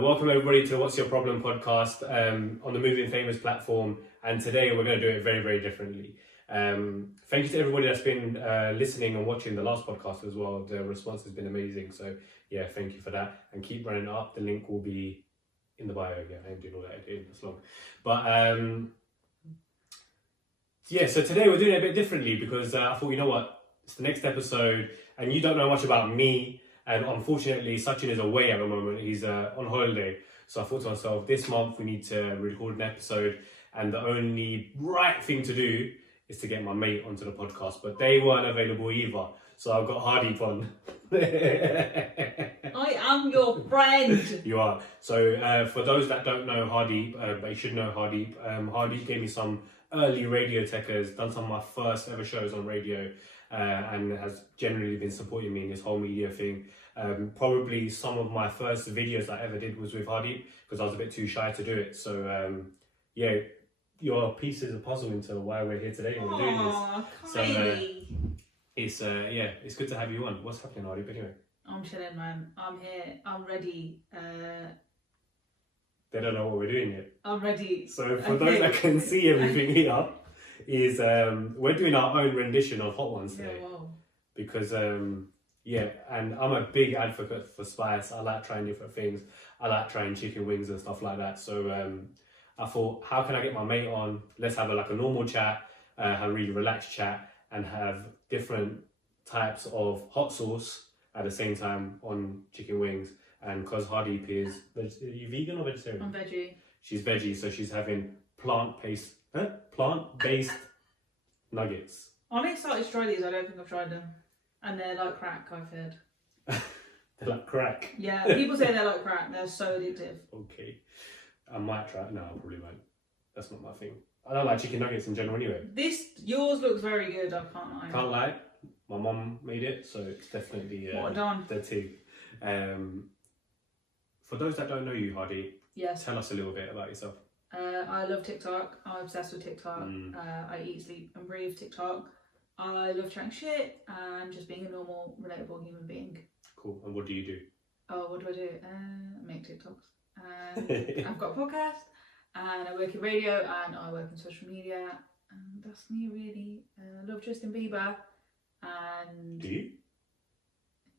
Welcome everybody to What's Your Problem podcast on the Moving Famous platform, and today we're going to do it very, very differently. Thank you to everybody that's been listening and watching the last podcast as well. The response has been amazing, so yeah, thank you for that, and keep running it up. The link will be in the bio. Yeah, I ain't doing all that again, that's long. But yeah, so today we're doing it a bit differently because I thought, you know what, it's the next episode and you don't know much about me. And unfortunately, Sachin is away at the moment. He's on holiday. So I thought to myself, this month we need to record an episode. And the only right thing to do is to get my mate onto the podcast. But they weren't available either. So I've got Hardeep on. I am your friend. You are. So for those that don't know Hardeep, but you should know Hardeep. Hardeep gave me some early radio techers, done some of my first ever shows on radio. And has generally been supporting me in this whole media thing. Probably some of my first videos I ever did was with Hardeep because I was a bit too shy to do it. So yeah, your piece is a puzzle into why we're here today and we're doing this. So it's good to have you on. What's happening, Hardeep? Anyway, I'm chilling, man. I'm here. I'm ready. They don't know what we're doing yet. I'm ready. So for those that can see everything here, is we're doing our own rendition of Hot Ones today. Yeah, wow. Because yeah, and I'm a big advocate for spice. I like trying different things. I like trying chicken wings and stuff like that. So I thought, how can I get my mate on? Let's have a normal chat, have a really relaxed chat, and have different types of hot sauce at the same time on chicken wings. And because Hardeep is, are you vegan or vegetarian? I'm veggie. She's veggie, so she's having plant-based nuggets. I'm excited to try these. I don't think I've tried them. And they're like crack, I've heard. They're like crack? Yeah, people say they're like crack. They're so addictive. Okay. I might try it. No, I probably won't. That's not my thing. I don't like chicken nuggets in general anyway. Yours looks very good, I can't lie. Can't lie. My mum made it, so it's definitely what done. the two. For those that don't know you, Hardeep, yes. Tell us a little bit about yourself. I love TikTok. I'm obsessed with TikTok. I eat, sleep and breathe TikTok. I love chatting shit and just being a normal, relatable human being. Cool. And what do you do? Oh, what do I do? I make TikToks. And I've got a podcast and I work in radio and I work in social media. And that's me really. I love Justin Bieber. And do you?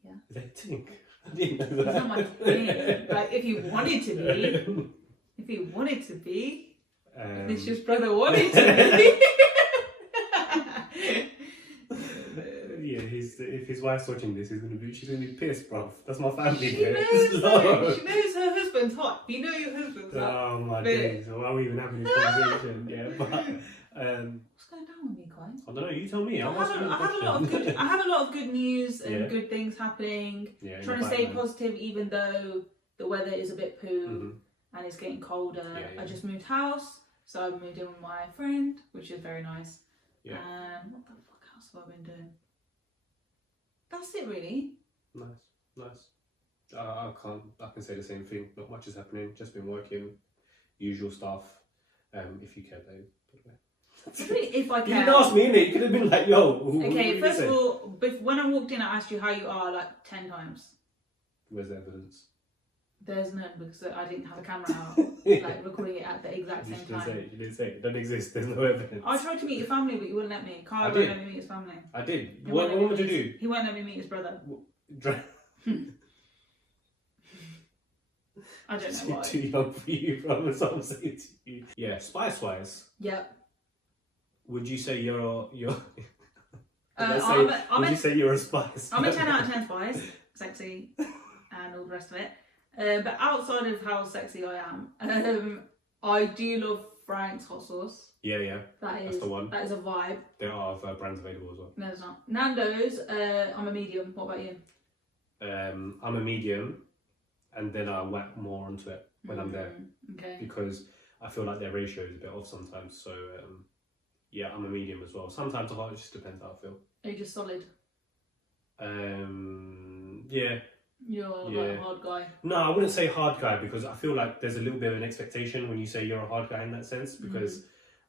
Yeah. Is that a thing? I didn't know that. It's not my thing. Like, if you wanted to be, if this brother wanted to be. Yeah, if his wife's watching this, she's gonna be pissed, bruv. That's my family. She knows her husband's hot. You know your husband's hot. Oh my days! So why are we even having this conversation? Yeah, but what's going on with me, Kye? I don't know. You tell me. I have a lot of good news and good things happening. Yeah, trying to stay positive, even though the weather is a bit poo and it's getting colder. Yeah. I just moved house, so I moved in with my friend, which is very nice. Yeah. What the fuck else have I been doing? That's it, really. Nice. I can say the same thing. Not much is happening. Just been working, usual stuff. If you care, though. If I can. You didn't ask me, innit? You could have been like, yo. Okay, first of all, when I walked in, I asked you how you are like 10 times. Where's the evidence? There's none because I didn't have a camera out, like recording it at the exact same time. You didn't say it. It doesn't exist. There's no evidence. I tried to meet your family, but you wouldn't let me. Kye wouldn't let me meet his family. I did. What would you do? He won't let me meet his brother. I don't know why. Too young for you, brother. So I'm saying to you. Yeah, spice-wise. Yep. Would you say you're? Would you say you're a spice? I'm a 10 out of 10 spice, sexy, and all the rest of it. But outside of how sexy I am, I do love Frank's hot sauce. Yeah. That's the one. That is a vibe. There are other brands available as well. No, there's not. Nando's, I'm a medium. What about you? I'm a medium, and then I whack more onto it when I'm there. Okay. Because I feel like their ratio is a bit off sometimes. So yeah, I'm a medium as well. Sometimes the hot, it just depends how I feel. Are you just solid? Yeah. You're like a hard guy. No, I wouldn't say hard guy because I feel like there's a little bit of an expectation when you say you're a hard guy in that sense because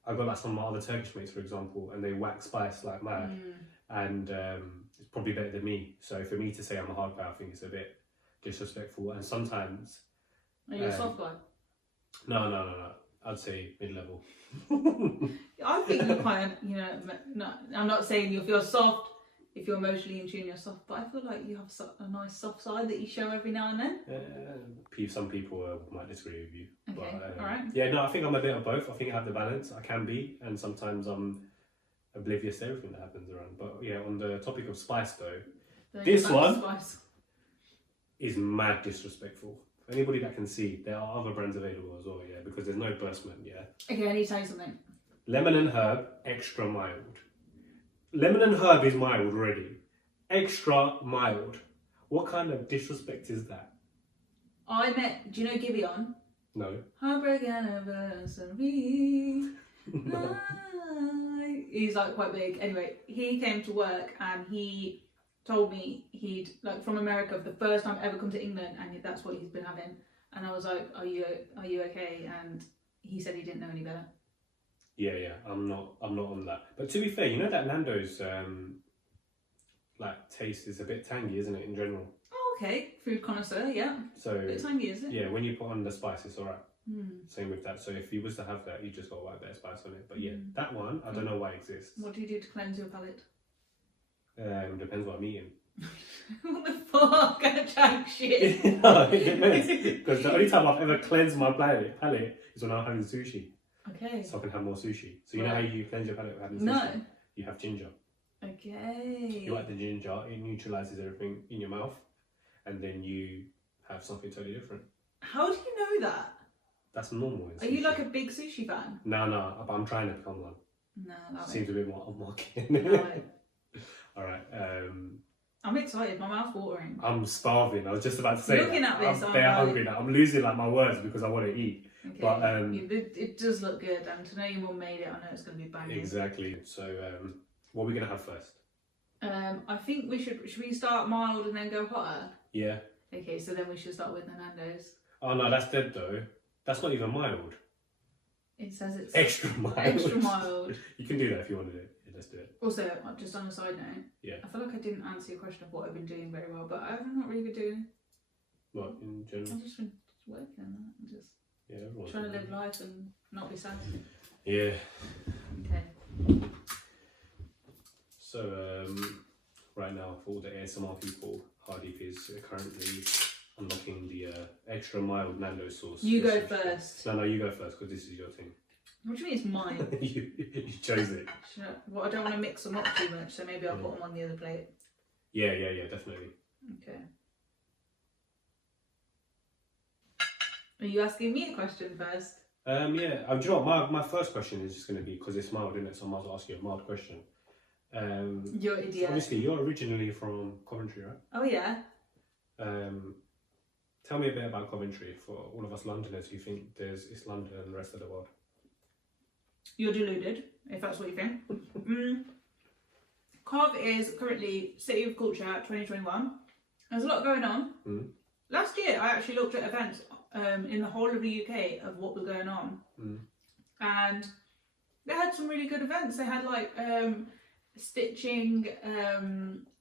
I've got like some of my other Turkish mates, for example, and they whack spice like mad and it's probably better than me. So for me to say I'm a hard guy, I think it's a bit disrespectful. And sometimes Are you a soft guy? No. I'd say mid-level. I think you're quite, no, I'm not saying if you're soft, if you're emotionally in tune, you're soft, but I feel like you have a nice soft side that you show every now and then. Some people might disagree with you. Okay, but, alright. Yeah, no, I think I'm a bit of both. I think I have the balance. I can be, and sometimes I'm oblivious to everything that happens around. But yeah, on the topic of spice though, this one is mad disrespectful. For anybody that can see, there are other brands available as well, yeah, because there's no Burstman, yeah. Okay, I need to tell you something. Lemon and herb, extra mild. Lemon and herb is mild already. Extra mild. What kind of disrespect is that? Do you know Giveon? No. Heartbreak anniversary. No. He's like quite big. Anyway, he came to work and he told me he'd from America for the first time ever come to England, and that's what he's been having. And I was like, "Are you okay?" And he said he didn't know any better. Yeah, I'm not on that. But to be fair, you know that Nando's taste is a bit tangy, isn't it, in general? Oh, okay. Food connoisseur, yeah. So a bit tangy, is it? Yeah, when you put on the spice, it's alright. Mm. Same with that. So if you was to have that, you just got a white bit of spice on it. But yeah, that one, I don't know why it exists. What do you do to cleanse your palate? Depends what I'm eating. What the fuck? I jack shit. No, it depends. Because the only time I've ever cleansed my palate is when I'm having sushi. Okay. So I can have more sushi. So you know how you cleanse your palate with having sushi? No. You have ginger. Okay. You add the ginger, it neutralises everything in your mouth, and then you have something totally different. How do you know that? That's normal. Are you like a big sushi fan? No, but I'm trying to become one. No, that seems a bit more unmarket. No. Alright. I'm excited, my mouth's watering. I'm starving. I was just about to say Looking at this, I'm very hungry now. I'm losing my words because I want to eat. Okay. But it does look good, and to know your mum made it, I know it's going to be banging. Exactly. So what are we going to have first? I think we should we start mild and then go hotter? Yeah. Okay, so then we should start with the Nando's. Oh no, that's dead though. That's not even mild. It says it's extra mild. Extra mild. You can do that if you want to do it. Yeah, let's do it. Also, just on a side note, yeah, I feel like I didn't answer your question of what I've been doing very well, but I've not really been doing. What in general? I've just been working on that and just trying to live life and not be sad. Yeah. Okay. So right now, for all the ASMR people, Hardeep is currently unlocking the extra mild Nando's sauce. You go first. No, you go first because this is your thing. What do you mean it's mine? you chose it. Well, I don't want to mix them up too much, so maybe I'll put them on the other plate. Yeah, definitely. Okay. Are you asking me a question first? Yeah. Do you know what? My first question is just going to be, because it's mild, isn't it? So I might as well ask you a mild question. You're an idiot. So obviously, you're originally from Coventry, right? Oh, yeah. Tell me a bit about Coventry for all of us Londoners who think it's London and the rest of the world. You're deluded, if that's what you think. Cov is currently City of Culture 2021. There's a lot going on. Last year, I actually looked at events in the whole of the UK of what was going on. And they had some really good events. They had like stitching,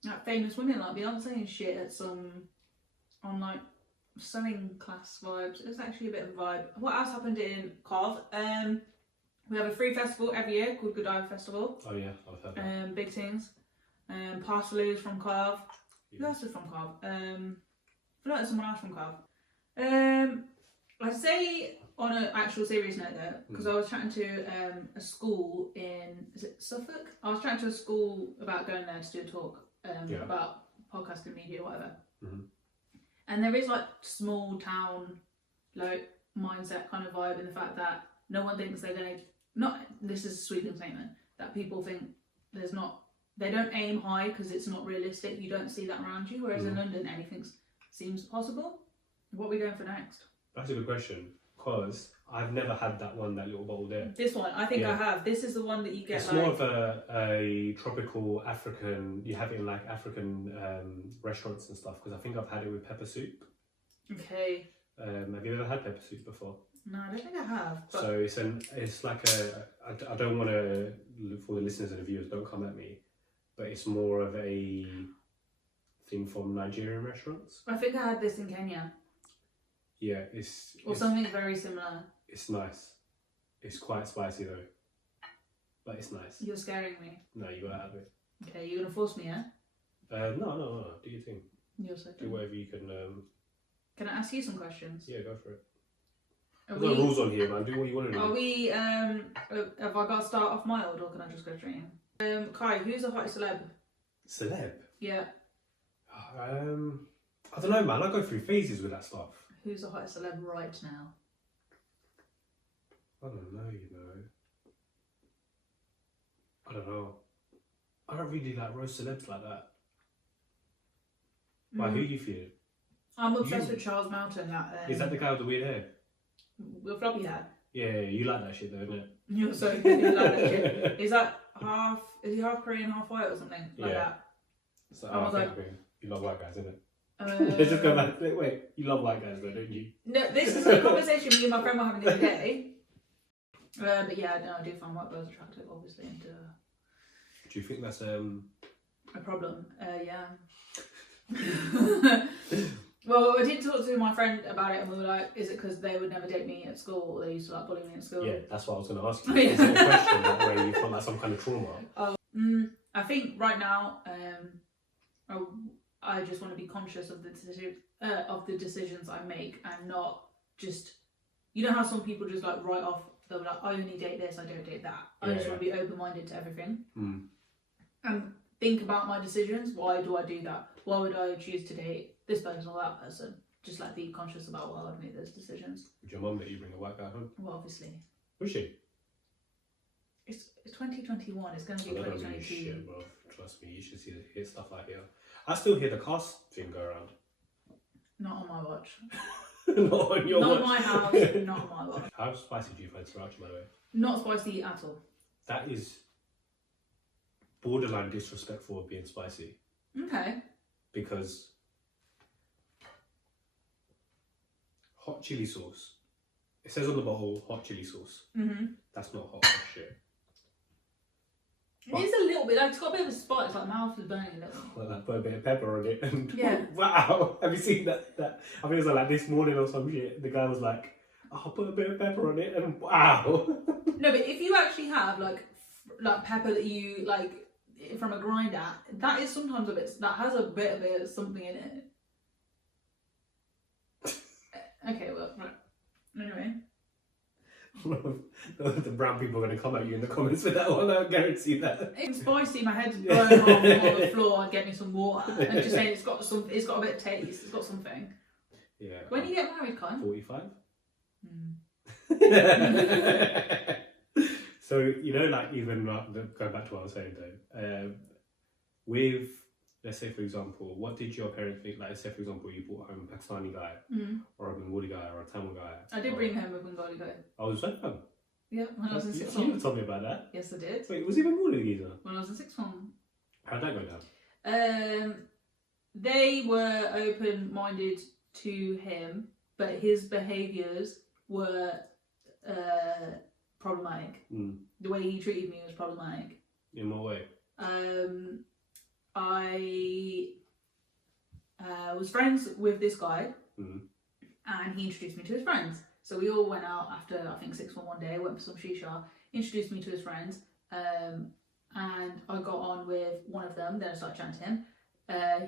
like famous women like Beyonce and shit at some on like sewing class vibes. It was actually a bit of a vibe. What else happened in Cov? We have a free festival every year called Good Eye Festival. Oh yeah, I've heard that. Big things. Parcelou's from Cov. Who else is from Cov? I feel like there's someone else from Cov. I'd say on an actual serious note though, because I was chatting to a school in, is it Suffolk? I was chatting to a school about going there to do a talk about podcasting, media, whatever. And there is like small town like mindset kind of vibe in the fact that no one thinks they're going to, this is a sweeping statement, that people think they don't aim high because it's not realistic. You don't see that around you, whereas in London anything seems possible. What are we going for next? That's a good question, because I've never had that little bottle there. This one, I think I have. This is the one that you get. It's more of a tropical African. You have it in like African restaurants and stuff. Because I think I've had it with pepper soup. Okay. Have you ever had pepper soup before? No, I don't think I have. But... So it's like I don't want to, for the listeners and the viewers, don't come at me, but it's more of a thing from Nigerian restaurants. I think I had this in Kenya. Yeah, Or something very similar. It's nice. It's quite spicy though, but it's nice. You're scaring me. No, you gotta have it. Okay, you're gonna force me, yeah? No. Do your thing. You're so Do whatever you can. Can I ask you some questions? Yeah, go for it. Are There's no rules on here, man. Do what you want to do. Are we? Have I got to start off mild or can I just go straight in? Kai, who's the hottest celeb? Celeb? Yeah. I don't know, man. I go through phases with that stuff. Who's the hottest celeb right now? I don't know, you know. I don't know. I don't really like roast celebs like that. Why, who you fear? I'm obsessed with Charles Mountain. Is that the guy with the weird hair? With floppy hair? Yeah, you like that shit though, isn't it? You're so good. You like that shit. Is that half? Is he half Korean, half white, or something like that? So, I was like, you love white guys, isn't it? Let's just go back. Wait, you love white guys though, don't you? No, this is a conversation me and my friend were having the other day. But yeah, no, I do find white girls attractive, obviously, and do you think that's a problem? Yeah. Well, I did talk to my friend about it, and we were like, "Is it because they would never date me at school, or they used to like bully me at school?" Yeah, that's what I was going to ask you. Is it a question that way you felt like some kind of trauma? I think right now, I just want to be conscious of the decisions I make, and not just, you know how some people just like write off. They're like, I only date this, I don't date that. I just want to be open-minded to everything. And think about my decisions. Why do I do that? Why would I choose to date this person or that person? Just like be conscious about why I've made those decisions. Would your mum let you bring a white guy home? Well, obviously. Would she? It's 2021. It's going to be 2022. Shit, bro. Trust me, you should hear stuff like here. I still hear the cast thing go around. Not on my watch. Not on your watch. Not watch. on my house. Not on my watch. How spicy do you find sriracha, by the way? Not spicy at all. That is borderline disrespectful of being spicy. Okay. Because hot chili sauce. It says on the bottle hot chili sauce. That's not hot shit. It is a little bit, like it's got a bit of a spot, it's like mouth is burning a little. Well, I put a bit of pepper on it and yeah. Wow, have you seen that? I think it was like this morning or some shit, the guy was like, I'll put a bit of pepper on it and wow. No, but if you actually have like pepper that you like from a grinder, that is sometimes a bit, that has a bit of something in it. Okay, well, right. Anyway. The brown people are going to come at you in the comments for that one, I guarantee that. It's spicy, my head's blown off on the floor, and get me some water and just say it's got a bit of taste, it's got something. Yeah. When you get married, Kai? 45. So, you know, like even going back to what I was saying though, with, let's say for example, what did your parents think? Like, let's say for example, you brought home a Pakistani guy, or a Bengali guy, or a Tamil guy. I did bring home a Bengali guy. Oh, was that fun? Yeah, when I was in sixth You form. never told me about that. Yes, I did. Wait, was he Bengali geezer? When I was in sixth form. How'd that go down? They were open-minded to him, but his behaviours were problematic. The way he treated me was problematic. In what way? I was friends with this guy, and he introduced me to his friends. So we all went out after, I think, sixth form one day, went for some shisha, introduced me to his friends, and I got on with one of them, then I started chatting to him.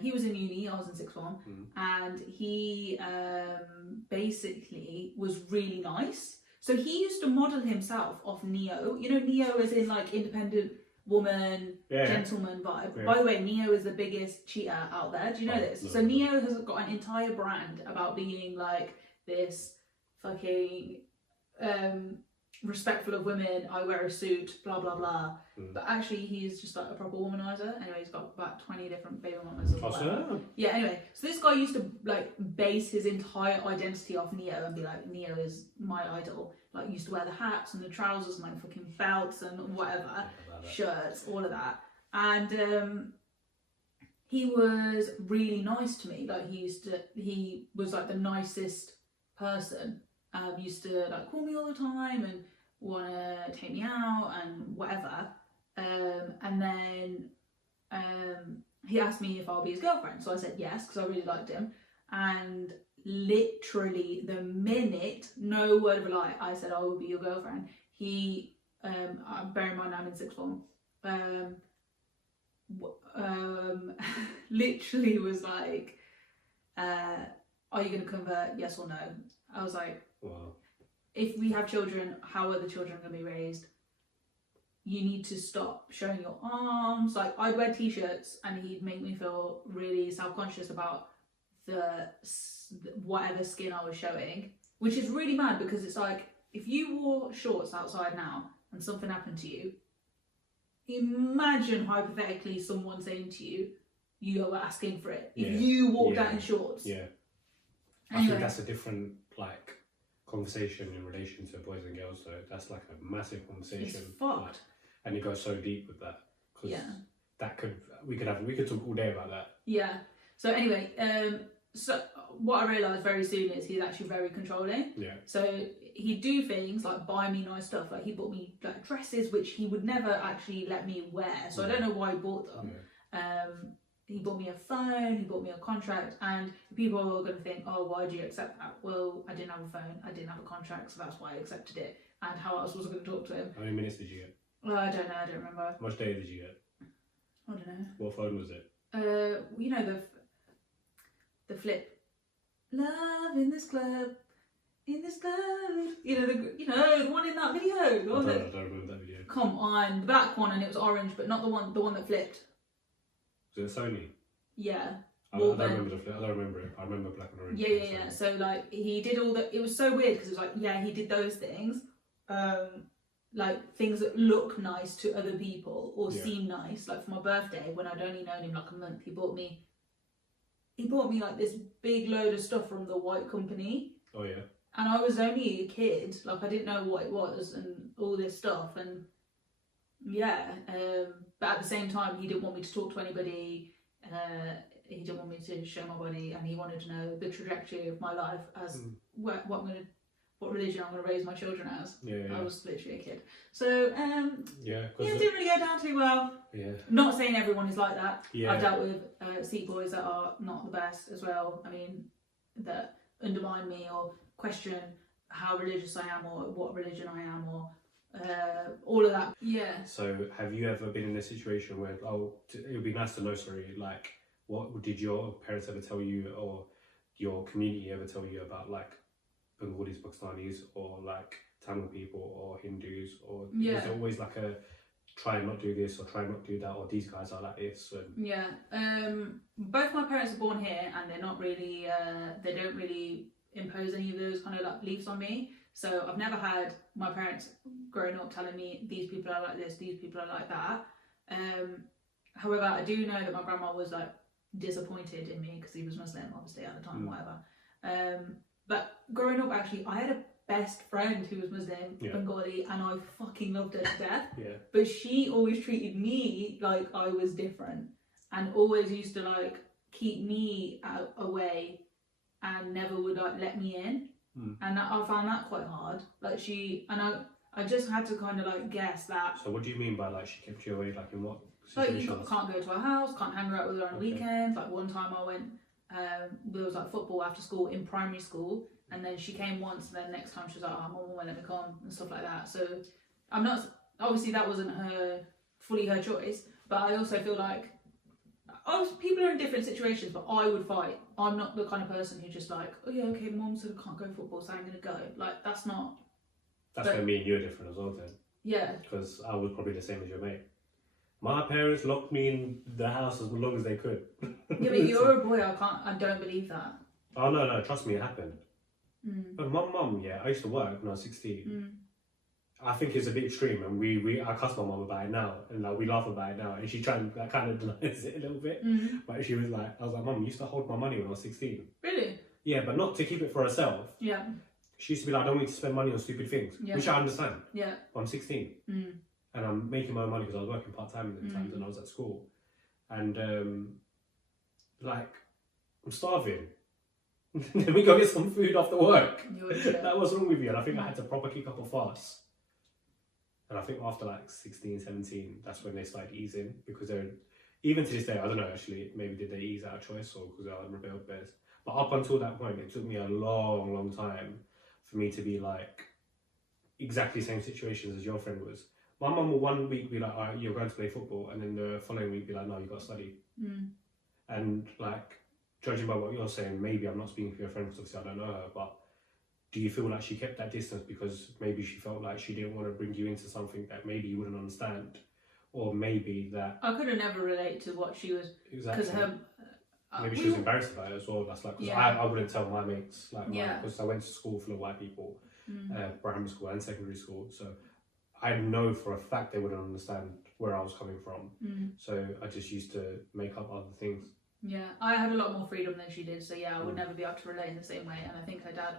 He was in uni, I was in sixth form, and he basically was really nice. So he used to model himself off Neo. You know, Neo as in like independent woman, gentleman vibe. Yeah. By the way, Neo is the biggest cheater out there. Do you know this? No. So Neo has got an entire brand about being like this fucking respectful of women, I wear a suit, blah blah blah. But actually he's just like a proper womanizer. Anyway, he's got about 20 different baby mamas. Yeah, anyway, so this guy used to like base his entire identity off Neo and be like, Neo is my idol. Like, used to wear the hats and the trousers and like fucking belts and whatever, shirts, all of that. And he was really nice to me. Like, he was like the nicest person. Used to like call me all the time and want to take me out and whatever. And then he asked me if I'll be his girlfriend. So I said yes, because I really liked him. And literally the minute, no word of a lie, I said I will be your girlfriend, he, bear in mind I'm in sixth form, literally was like, are you going to convert, yes or no? I was like, Wow. If we have children, how are the children going to be raised? You need to stop showing your arms. Like, I'd wear t-shirts and he'd make me feel really self-conscious about the whatever skin I was showing, which is really mad, because it's like, if you wore shorts outside now and something happened to you, imagine hypothetically someone saying to you, you were asking for it. If you walked out in shorts. Yeah. Anyway. I think that's a different, like, conversation in relation to boys and girls, though. That's like a massive conversation. It's fucked. Like, and it goes so deep with that. Because that we could talk all day about that. Yeah. So anyway, so what I realised very soon is he's actually very controlling. Yeah. So he'd do things like buy me nice stuff. Like, he bought me like dresses which he would never actually let me wear. So I don't know why he bought them. Yeah. He bought me a phone, he bought me a contract, and people are going to think, oh, why do you accept that? Well, I didn't have a phone, I didn't have a contract, so that's why I accepted it. And how else was I going to talk to him? How many minutes did you get? I don't know, I don't remember. How much data did you get? I don't know. What phone was it? You know, the flip. Love in this club, in this club. You know, the one in that video. I don't remember that video. Come on, the black one, and it was orange, but not the one that flipped. Was it Sony? Yeah. I don't remember the flip. I don't remember it. I remember black and orange. Yeah. So like, he did all the. It was so weird, because it was like, yeah, he did those things, like things that look nice to other people or seem nice. Like, for my birthday, when I'd only known him like a month, he bought me like this big load of stuff from the White Company. Oh yeah. And I was only a kid, like, I didn't know what it was and all this stuff, and but at the same time, he didn't want me to talk to anybody, he didn't want me to show my body, and he wanted to know the trajectory of my life as what religion I'm going to raise my children as. I was literally a kid. So, it didn't really go down too well. Yeah. Not saying everyone is like that. Yeah. I've dealt with Sikh boys that are not the best as well. I mean, that undermine me or question how religious I am or what religion I am or all of that. Yeah. So have you ever been in a situation where, it would be nice to know, like, what did your parents ever tell you, or your community ever tell you about, like, Bengalis, Pakistanis, or like Tamil people or Hindus, or is it always like a try and not do this or try and not do that, or these guys are like this? Both my parents are born here, and they're not really they don't really impose any of those kind of like beliefs on me. So I've never had my parents growing up telling me these people are like this, these people are like that. However, I do know that my grandma was like disappointed in me because he was Muslim, obviously, at the time, whatever. But growing up, actually, I had a best friend who was Muslim, Bengali, and I fucking loved her to death. But she always treated me like I was different, and always used to like keep me away, and never would like let me in. And I found that quite hard. Like, I just had to kind of like guess that. So what do you mean by like she kept you away? Like, in what situations? Like, you can't go to her house, can't hang out with her on weekends. Like, one time I went. There was like football after school in primary school, and then she came once, and then next time she was like, oh, mum won't let me come, and stuff like that. So I'm not, obviously that wasn't fully her choice, but I also feel like people are in different situations, but I would fight. I'm not the kind of person who just like, oh yeah, okay, mum said I can't go football, so I'm gonna go. Like, that's not. That's where me and you are different as well, then. Yeah. Because I was probably the same as your mate. My parents locked me in the house as long as they could. Yeah, but you're a boy. I don't believe that. Oh no, trust me, it happened. But my mum, I used to work when I was 16. I think it's a bit extreme, and I cuss my mum about it now, and like we laugh about it now, and she tried and like, kind of denies it a little bit. But she was like, I was like, Mum, you used to hold my money when I was 16. Really? Yeah, but not to keep it for herself. Yeah. She used to be like, I don't need to spend money on stupid things, which I understand. Yeah. I'm 16. And I'm making my own money because I was working part-time at the times and I was at school. And, like, I'm starving. Then we go get some food after work. Like, what's wrong with you? And I think I had to proper kick up a fuss. And I think after, like, 16, 17, that's when they started easing. Because they're, even to this day, I don't know, actually, maybe did they ease out of choice or because they are rebelled bears. But up until that point, it took me a long time for me to be like exactly the same situations as your friend was. My mum will 1 week be like, all right, you're going to play football, and then the following week be like, no, you got to study. And like, judging by what you're saying, maybe I'm not speaking for your friend because obviously I don't know her, but do you feel like she kept that distance because maybe she felt like she didn't want to bring you into something that maybe you wouldn't understand? Or maybe that... I could have never related to what she was... Exactly. Because maybe she was embarrassed about it as well. That's like, because I wouldn't tell my mates, like, because I went to school full of white people, primary school and secondary school, so I know for a fact they wouldn't understand where I was coming from. So I just used to make up other things. Yeah, I had a lot more freedom than she did, so yeah, I would never be able to relate in the same way. And I think her dad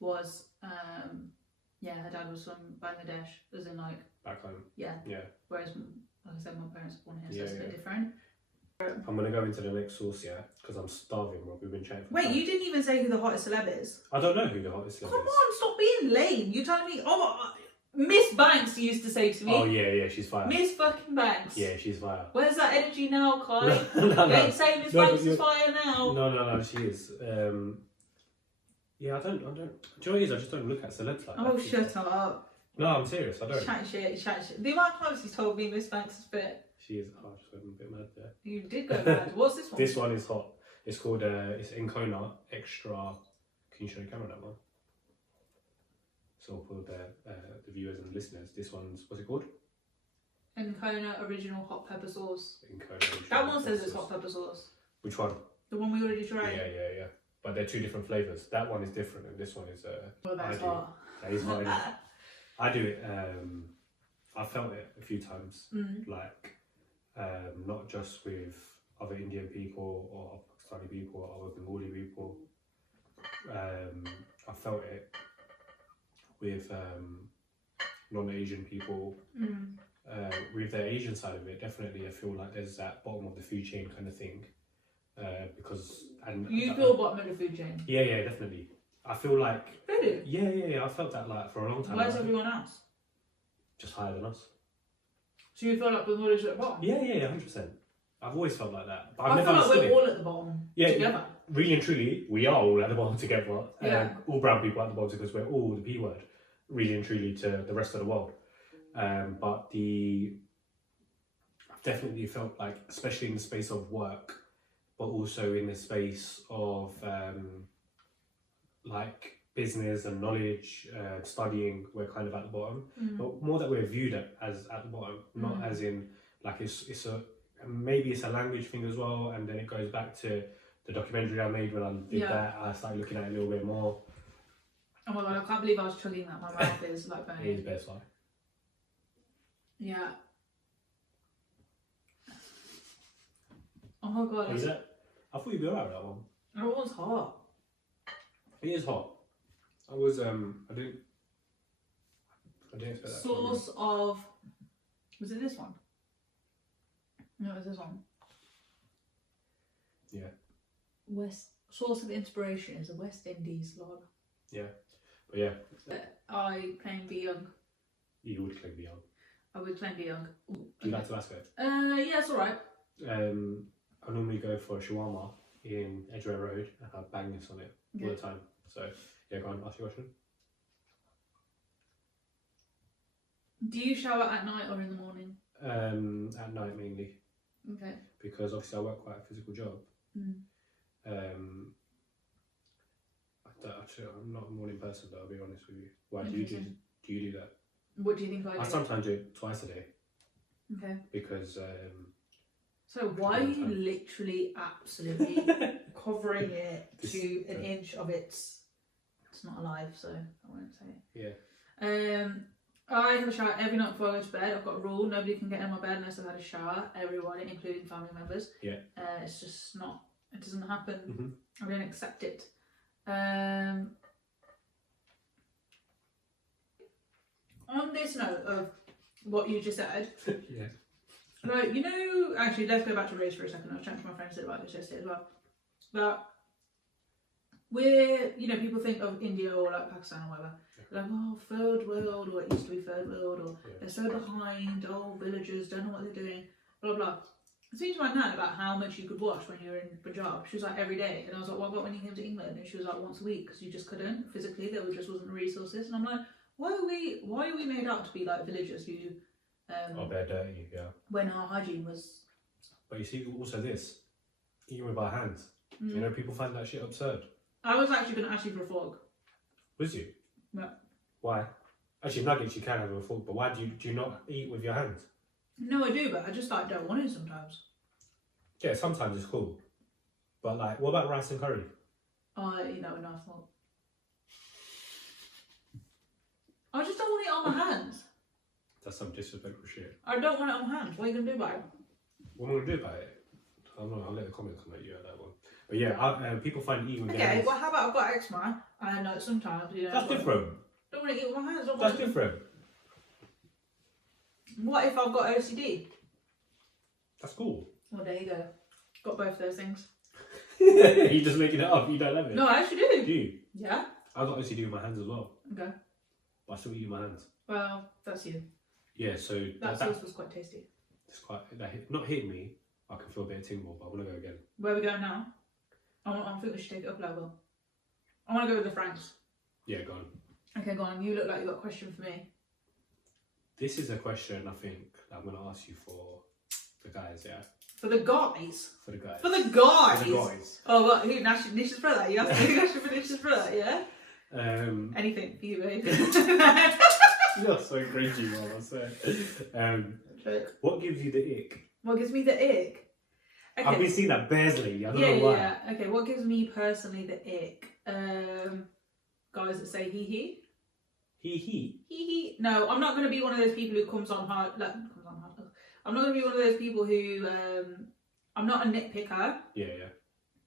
was, her dad was from Bangladesh, as in like... Back home. Yeah. Whereas, like I said, my parents were born here, so it's a bit different. I'm going to go into the next source, because I'm starving. We've been chatting for Wait, time. you didn't even say who the hottest celeb is. I don't know who the hottest celeb is. Come on, stop being lame. You're telling me, Miss Banks used to say to me. Oh, yeah, she's fire. Miss fucking Banks. Yeah, she's fire. Where's that energy now, Kai? No. You ain't saying Miss Banks is fire now. No, she is. Yeah, I don't. Do you know what it is? I just don't look at celebs like that. Oh, shut up. No, I'm serious. I don't. Chat shit. The amount of times he's told me Miss Banks is fit. She is. Oh, I just went a bit mad there. You did go mad. What's this one? This one is hot. It's called. It's Encona Extra. Can you show the camera that one? So for the viewers and listeners, this one's, what's it called? Encona Original Hot Pepper Sauce. Encona Original. That one says it's hot pepper sauce. Which one? The one we already tried. Yeah. But they're two different flavours. That one is different, and this one is. Well, that's hot. That is hot. I do it. I felt it a few times, like not just with other Indian people or Pakistani people or other Bengali people. I felt it with non-Asian people. With the Asian side of it, definitely I feel like there's that bottom of the food chain kind of thing. Because you feel bottom of the food chain? Yeah, definitely. I feel like really. Yeah. I felt that like for a long time. Where's everyone else? Just higher than us. So you feel like we're always at the bottom? Yeah, 100%. I've always felt like that. But I never feel like we're it. all at the bottom together. Really and truly, we are all at the bottom together. Yeah. All brown people at the bottom because we're all the P word, really and truly, to the rest of the world. But I've definitely felt like, especially in the space of work, but also in the space of like business and knowledge, studying, we're kind of at the bottom. But more that we're viewed as at the bottom, not as in like it's a maybe it's a language thing as well, and then it goes back to the documentary I made when I did that. I started looking at it a little bit more. Oh my god, I can't believe I was chugging that. My mouth is like burning. It is best one. Yeah. Oh my god. Is that? I thought you'd be alright with that one. That one's hot. It is hot. I was I didn't expect that. Source of, was it this one? No, it was this one. Yeah. Source of inspiration is a West Indies lager. Yeah, but yeah. I claim be young. You would claim be young. I would claim be young. Do you like Tabasco? Yeah, it's alright. I normally go for a shawarma in Edgware Road and I bang this on it all the time. So yeah, go on, ask your question. Do you shower at night or in the morning? At night mainly. Okay. Because obviously I work quite a physical job. I'm not a morning person, but I'll be honest with you. Why do you do that? What do you think I do? I sometimes do it twice a day. Okay. Because so why are you literally absolutely covering it to an inch of it's not alive, so I won't say it. Yeah. I have a shower every night before I go to bed. I've got a rule: nobody can get in my bed unless I've had a shower. Everyone, including family members. Yeah. It's just not. It doesn't happen. I don't accept it. On this note of what you just said, yeah. Like, you know, actually, let's go back to race for a second. I was chatting to my friends about this yesterday as well. But people think of India or like Pakistan or whatever. Like, oh, third world, or it used to be third world, or they're so behind, oh, villagers don't know what they're doing, blah, blah. I was speaking to my nan about how much you could wash when you were in Punjab. She was like, every day. And I was like, what about when you came to England? And she was like, once a week, because you just couldn't. Physically, there just wasn't the resources. And I'm like, why are we made out to be like villagers who... oh, they're dirty, yeah. When our hygiene was... But you see, also this, eating with our hands. You know, people find that shit absurd. I was actually going to ask you for a fork. Was you? Yeah. Why? Actually, nuggets you can have with a fork, but why do you not eat with your hands? No, I do, but I just like don't want to sometimes. Yeah, sometimes it's cool. But like, what about rice and curry? Oh, you know, a nice fork. I just don't want it on my hands. That's some disrespectful shit. I don't want it on my hands. What are you going to do about it? What am I going to do about it? I don't know, I'll let the comments come at you at that one. But yeah, people find eating with their hands. Okay, well, how about I've got eczema, and sometimes, you know... That's different. Don't want to eat with my hands. That's different. What if I've got OCD? That's cool. Well, there you go. Got both those things. You're just making it up. You don't have it. No, I actually do. Do you? Yeah. I've got OCD with my hands as well. Okay. But I still eat with my hands. Well, that's you. Yeah, so... That sauce was quite tasty. It's quite... Not hitting me. I can feel a bit of tingle, but I want to go again. Where are we going now? I think we should take it up a level. I want to go with the Franks. Yeah, go on. Okay, go on. You look like you got a question for me. This is a question, I think, that I'm going to ask you for the guys, yeah? For the guys? For the guys. For the guys? For the guys. Oh, what? Who? Nish's brother? You asked me a question for Nish's brother, yeah? Anything for you, babe. You're so cringy, Mom, I swear. What gives you the ick? What gives me the ick? Okay. I've been seeing that bears lately, I don't know why. Yeah. Okay, what gives me personally the ick? Guys that say hee hee. Hee hee? Hee hee. No, I'm not going to be one of those people who comes on hard. I'm not going to be one of those people who... I'm not a nitpicker. Yeah.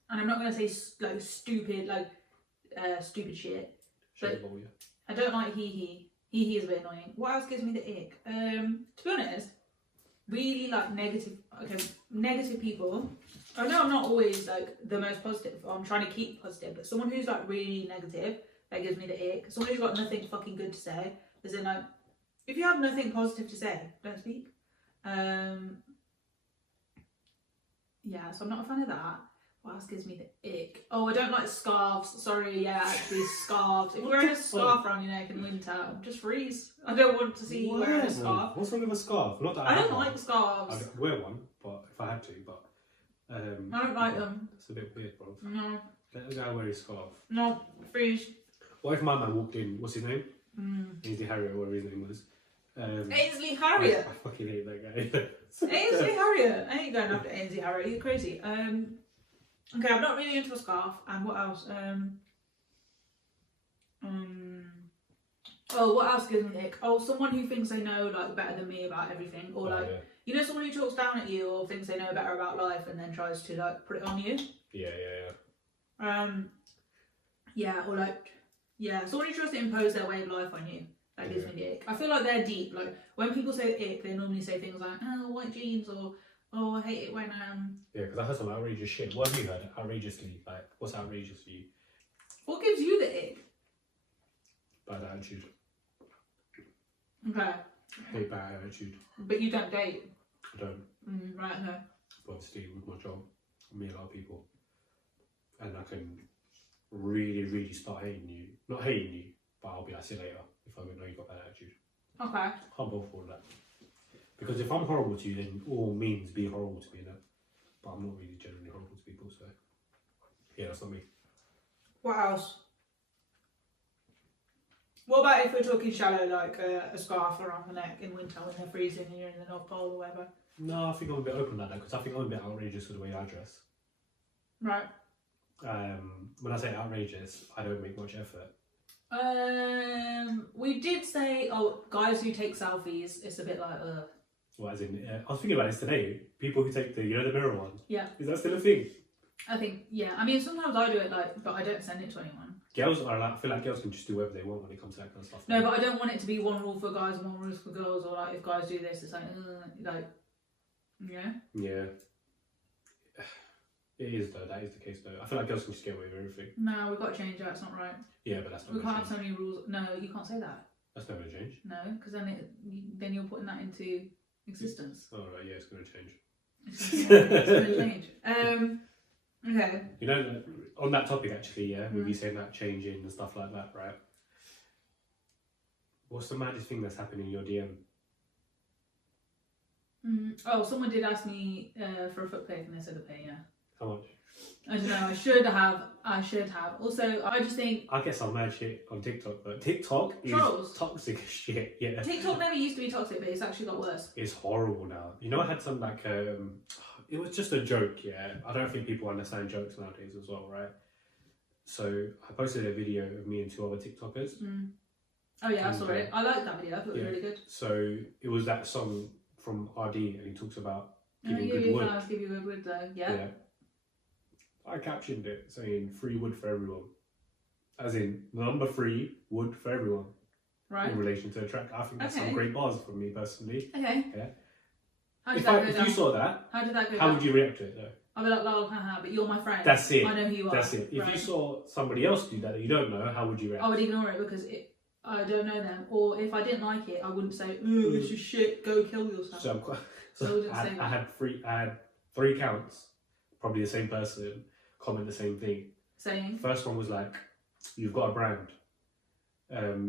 And I'm not going to say like stupid shit. But I don't like hee hee. Hee hee is a bit annoying. What else gives me the ick? To be honest, really like negative people. I know I'm not always like the most positive. I'm trying to keep positive, but someone who's like really negative, that gives me the ick. Someone who's got nothing fucking good to say. As in like, if you have nothing positive to say, don't speak. Yeah, so I'm not a fan of that. What else gives me the ick? Oh, I don't like scarves. Sorry, yeah, actually scarves. If you're wearing a scarf around your neck in winter, just freeze. I don't want to see you wearing a scarf. What's wrong with a scarf? Not that I don't like scarves. I'd wear one, but if I had to, but... I don't like them. It's a bit weird, bro. No. Let the guy wear his scarf. No, freeze. What if my man walked in, what's his name? Ainsley Harriet, or whatever his name was. Ainsley Harriet? I fucking hate that guy. Ainsley Harriet? I ain't going after Ainsley Harriet, you're crazy. Okay, I'm not really into a scarf. And what else? Oh, what else gives me the ick? Oh, someone who thinks they know like better than me about everything, or you know, someone who talks down at you or thinks they know better about life and then tries to like put it on you. Yeah. Someone who tries to impose their way of life on you. That gives me the ick. I feel like they're deep. Like when people say ick, they normally say things like, "Oh, white jeans," or "Oh, I hate it when Yeah, because I heard some outrageous shit. What have you heard? Outrageously, like what's outrageous for you? What gives you the ick? Bad attitude. Okay. I hate bad attitude. But you don't date. I don't. Right. Okay. But obviously, with my job, I meet a lot of people, and I can really start hating you. Not hating you, but I'll be like, see you later if I know you got bad attitude. Okay. I can't go for that. Because if I'm horrible to you, then all means be horrible to me, you know? But I'm not really generally horrible to people, so yeah, that's not me. What else? What about if we're talking shallow, like a scarf around the neck in winter when they're freezing and you're in the North Pole or whatever? No, I think I'm a bit open like that because I think I'm a bit outrageous with the way I dress. Right. When I say outrageous, I don't make much effort. We did say, guys who take selfies, it's a bit like, Well, as in, I was thinking about this today. People who take the mirror one. Yeah. Is that still a thing? I think, yeah. I mean, sometimes I do it, but I don't send it to anyone. Girls are like, I feel like girls can just do whatever they want when it comes to that kind of stuff. No, but I don't want it to be one rule for guys and one rule for girls, or like if guys do this, it's like, yeah. Yeah. It is though. That is the case though. I feel like girls can just get away with everything. No, we've got to change that. It's not right. Yeah, but that's not. We can't have so many rules. No, you can't say that. That's never going to change. No, because then you're putting that into existence. Oh right, yeah, it's going to change. It's going to change. Okay. You know, on that topic actually, yeah, with you saying that changing and stuff like that, right? What's the maddest thing that's happened in your DM? Oh, someone did ask me for a foot pic and I said a pay, yeah. How much? I don't know, I should have. Also, I just think... I get some mad shit on TikTok, but TikTok Trolls. is toxic as shit, yeah. TikTok never used to be toxic, but it's actually got worse. It's horrible now. You know, I had some like, it was just a joke, yeah. I don't think people understand jokes nowadays as well, right? So I posted a video of me and 2 other TikTokers. Oh yeah, I saw it. I liked that video, I thought it was really good. So it was that song from RD and he talks about giving good wood. Give you good wood though, yeah. I captioned it saying free wood for everyone. As in, number 3, wood for everyone. Right. In relation to the track. I think that's some great bars from me personally. Okay. Yeah. How did that go down? If you saw that, how did that go how down? would you react to it though? I'd be like, lol, haha, but you're my friend. That's it. I know who you are. That's it. If you saw somebody else do that you don't know, how would you react? I would ignore it because I don't know them. Or if I didn't like it, I wouldn't say, ooh, this is shit, go kill yourself. So I had 3 accounts, probably the same person, comment the same thing. Saying? First one was like, you've got a brand.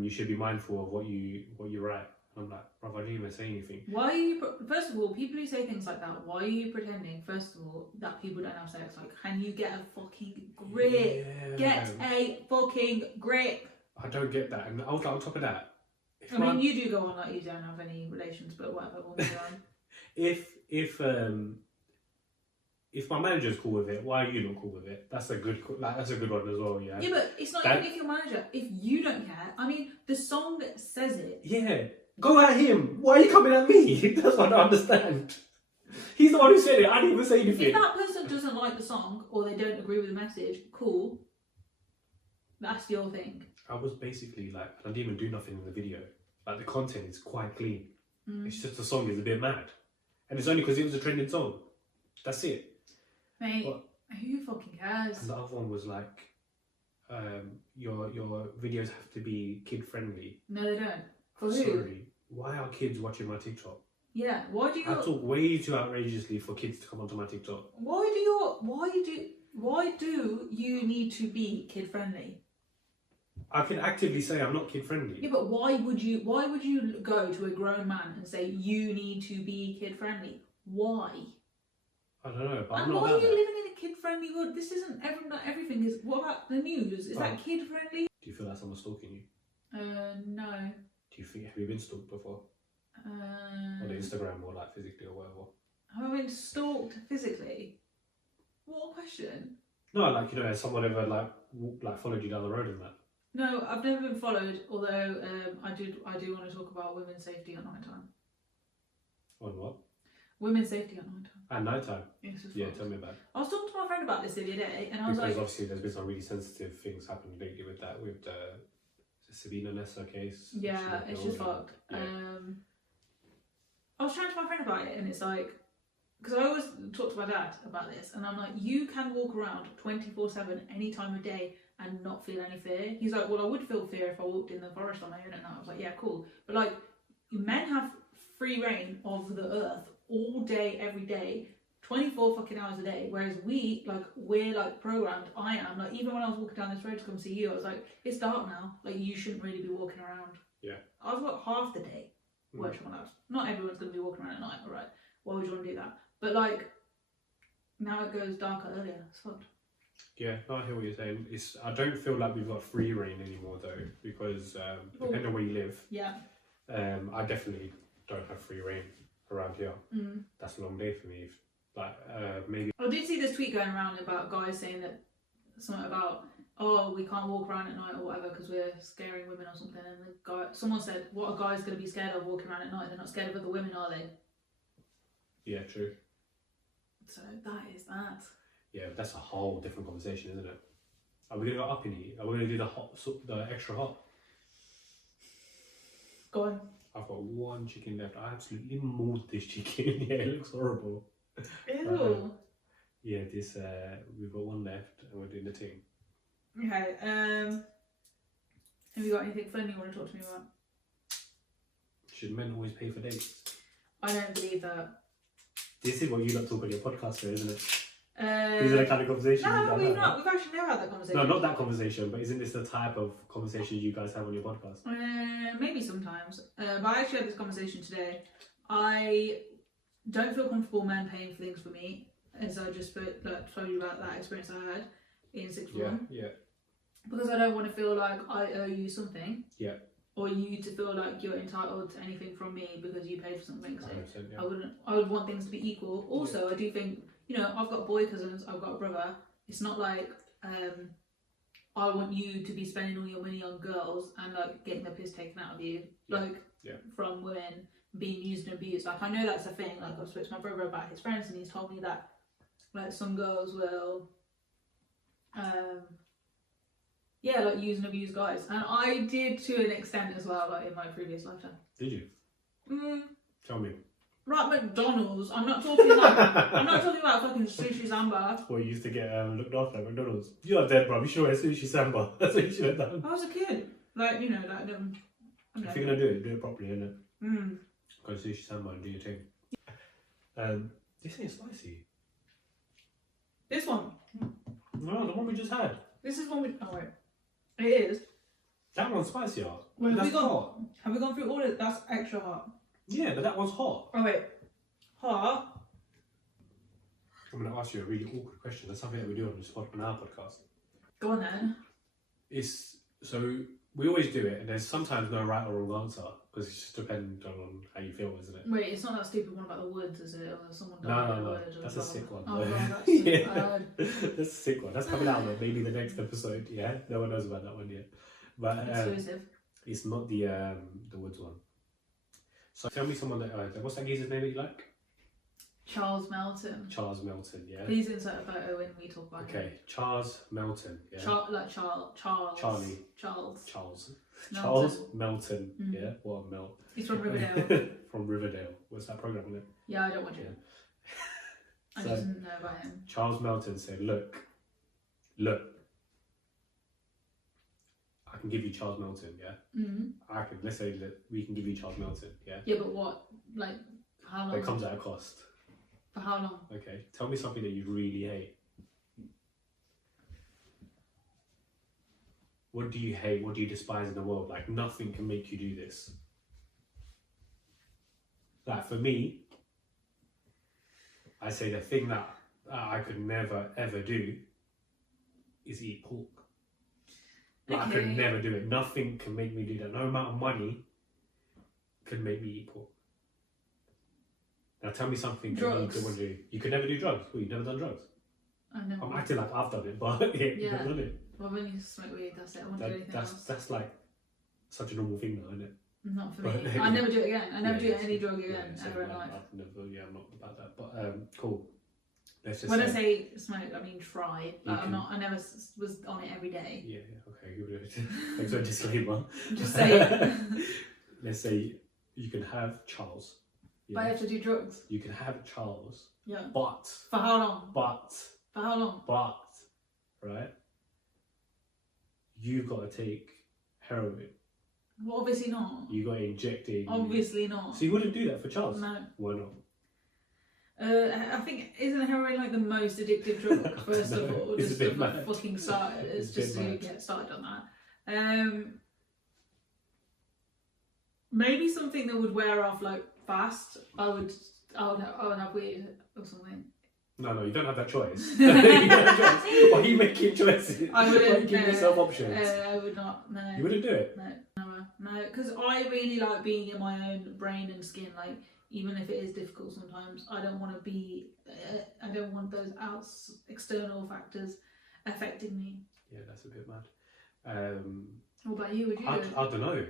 You should be mindful of what you write. And I'm like, bro, I didn't even say anything. Why are you, first of all, people who say things like that, why are you pretending, first of all, that people don't have sex? Like, can you get a fucking grip? Yeah. Get a fucking grip. I don't get that. And I was like, on top of that, I mean, you do go on like you don't have any relations, but whatever, we'll move on. If my manager's cool with it, why are you not cool with it? That's a good one as well, yeah. Yeah, but it's not even if your manager. If you don't care, I mean, the song says it. Yeah, go at him. Why are you coming at me? That's what I don't understand. He's the one who said it. I didn't even say anything. If that person doesn't like the song or they don't agree with the message, cool. That's your thing. I was basically like, I didn't even do nothing in the video. Like the content is quite clean. It's just the song is a bit mad, and it's only because it was a trending song. That's it. Mate, who fucking cares? And the other one was like, your videos have to be kid friendly. No, they don't. For who? Sorry, why are kids watching my TikTok? Yeah, why do you? I talk way too outrageously for kids to come onto my TikTok. Why do you need to be kid friendly? I can actively say I'm not kid friendly. Yeah, but why would you go to a grown man and say you need to be kid friendly? Why? I don't know, but and I'm not why about are you that. living in a kid friendly world? This isn't not everything is. What about the news? Is that kid friendly? Do you feel like someone's stalking you? No. Do you think, have you been stalked before? On Instagram or like physically or whatever? Have I been stalked physically? What a question. No, like, you know, has someone ever like followed you down the road and that? No, I've never been followed, although I do want to talk about women's safety at night time. On what? Women's safety at night time. At night time? Yes, yeah, tell me about it. I was talking to my friend about this the other day, and I was because like... obviously there's been some really sensitive things happening lately with that, with the Sabina Nessa case. Yeah, it's just fucked. Yeah. I was chatting to my friend about it, and it's like... Because I always talk to my dad about this, and I'm like, you can walk around 24/7 any time of day and not feel any fear. He's like, well, I would feel fear if I walked in the forest on my own at night. I was like, yeah, cool. But like, men have free reign of the earth all day, every day, 24 fucking hours a day. Whereas we're like programmed. I am like, even when I was walking down this road to come see you, I was like, it's dark now. Like, you shouldn't really be walking around. Yeah. I was like half the day. Working on that. Not everyone's going to be walking around at night. All right. Why would you want to do that? But like, now it goes darker earlier. It's fucked. Yeah, no, I hear what you're saying. I don't feel like we've got free reign anymore though, because depending on where you live, yeah, I definitely don't have free reign around here. That's a long day for me. Maybe I did see this tweet going around about guys saying that something about, oh, we can't walk around at night or whatever because we're scaring women or something. And someone said, what are guys going to be scared of walking around at night? They're not scared of other women, are they? Yeah, true. So that is that. Yeah, that's a whole different conversation, isn't it? Are we going to go up in heat? Are we going to do the extra hot? Go on. I've got one chicken left. I absolutely mauled this chicken. Yeah, it looks horrible. Ew. Yeah, we've got one left and we're doing the thing. Okay, have you got anything funny you want to talk to me about? Should men always pay for dates? I don't believe that. This is what you lot talk on your podcast, though, isn't it? Uh, These are the kind of conversations you no, guys we've have. not. We've actually never had that conversation. No, not that conversation, but isn't this the type of conversation you guys have on your podcast? Maybe sometimes. But I actually had this conversation today. I don't feel comfortable men paying for things for me, as I just told you about that experience I had in sixth form. Yeah. Because I don't want to feel like I owe you something. Yeah. Or you to feel like you're entitled to anything from me because you paid for something. So 100%, yeah. I would want things to be equal. Also, I do think, I've got boy cousins, I've got a brother. It's not like I want you to be spending all your money on girls and like getting the piss taken out of you, from women being used and abused. Like, I know that's a thing. Like, I've spoken to my brother about his friends, and he's told me that like some girls will like use and abuse guys, and I did to an extent as well, like in my previous lifetime. Did you? Tell me. Like McDonald's. I'm not talking about fucking sushi samba. Or you used to get looked after at McDonald's. You're not dead, bro. You should wear sushi samba. That's what you should have done. I was a kid. Like, I don't know. If you're gonna do it properly, innit? Go to sushi samba and do your thing. This ain't spicy. This one. No, the one we just had. This is one we. Oh wait, it is. That one's spicier. Wait, that's hot. Have we gone through all of it? That's extra hot. Yeah, but that one's hot. Oh wait, hot. I'm gonna ask you a really awkward question. That's something that we do on our podcast. Go on then. So we always do it, and there's sometimes no right or wrong answer because it's just dependent on how you feel, isn't it? Wait, it's not that stupid one about the woods, is it? Or someone died in the woods? That's a sick one. Oh, that's yeah. That's a sick one. That's coming out of maybe the next episode. Yeah, no one knows about that one yet. But exclusive. It's not the woods one. So tell me someone that what's that geezer's name that you like? Charles Melton. Charles Melton, yeah. Please insert a photo when we talk about him. Okay, Charles Melton, yeah. Charles. Charlie. Charles Melton, yeah. What a melt. He's from Riverdale. From Riverdale. What's that program on it? Yeah, I don't watch it. I just know about him. Charles Melton said, look, I can give you Charles Melton, yeah? Let's say that we can give you Charles Melton, yeah? Yeah, but what? Like, how long? It comes at a cost. For how long? Okay, tell me something that you really hate. What do you hate? What do you despise in the world? Like, nothing can make you do this. Like, for me, I say the thing that I could never ever do is eat pork. Like, I could never do it. Nothing can make me do that. No amount of money could make me eat pork. Now tell me something that you don't want to do. You could never do drugs. Well, you've never done drugs. I know. I'm acting like I've done it, but you've never done it. Well, when you smoke weed, that's it. I won't do anything else. That's like such a normal thing now, isn't it? Not for me. I never do it again. I never do any drug again ever in life. I've never, I'm not about that. But cool. Let's just when I say smoke, I mean try. Like, I never was on it every day. Yeah, okay. Thanks for a disclaimer. Just say it. Let's say you can have Charles. But I have to do drugs. You can have Charles. Yeah. But. For how long? For how long? Right? You've got to take heroin. Well, obviously not. You got to inject it. Obviously not. So you wouldn't do that for Charles? No. Why not? I think, isn't heroin like the most addictive drug, first of all? Just to like fucking starters, just to get started on that. Maybe something that would wear off like fast. I would have weed or something. No, you don't have that choice. You don't have a choice. Why are you making choices? I wouldn't. Why are you giving yourself options? I would not. No. You wouldn't do it? No, because I really like being in my own brain and skin. Like, even if it is difficult sometimes, I don't want to be. I don't want those external factors affecting me. Yeah, that's a bit mad. What about you? Would you? I don't know.